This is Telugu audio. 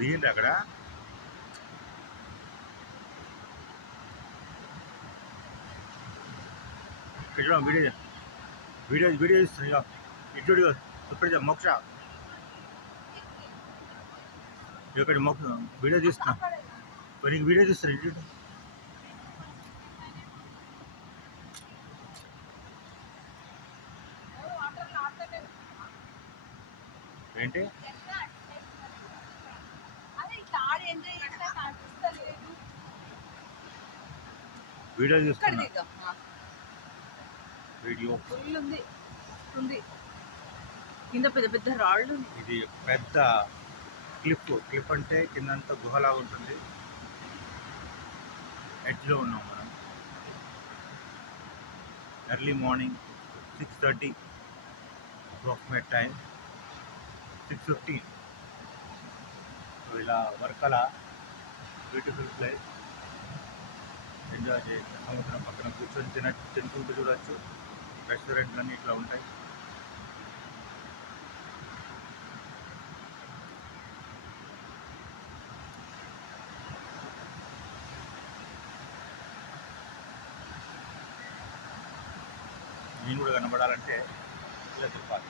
దిగింది అక్కడ. ఇక్కడ వీడియో వీడియో వీడియో ఇస్తున్నా. ఇటు ఇప్పుడు మోక్ష ఇక్కడ మోక్ష వీడియో తీస్తున్నా. మరి వీడియో తీస్తున్నా. ఇటు ఏంటి వీడియో చూస్తున్నా. వీడియో ఉంది కింద పెద్ద పెద్ద రాళ్ళు. ఇది పెద్ద క్లిప్ అంటే కిందంతా గుహలా ఉంటుంది. ఎడ్జ్లో ఉన్నాం మనం. Early morning 6:30 approximate time 6:15. ఇలా వర్కల బ్యూటిఫుల్ ప్లేస్. ఎంజాయ్ చేయొచ్చు. సముద్రం పక్కన కూర్చొని తినుకుంటూ చూడవచ్చు. రెస్టారెంట్లన్నీ ఇట్లా ఉంటాయి. నేను కూడా కనబడాలంటే ఇలా చెప్పాలి.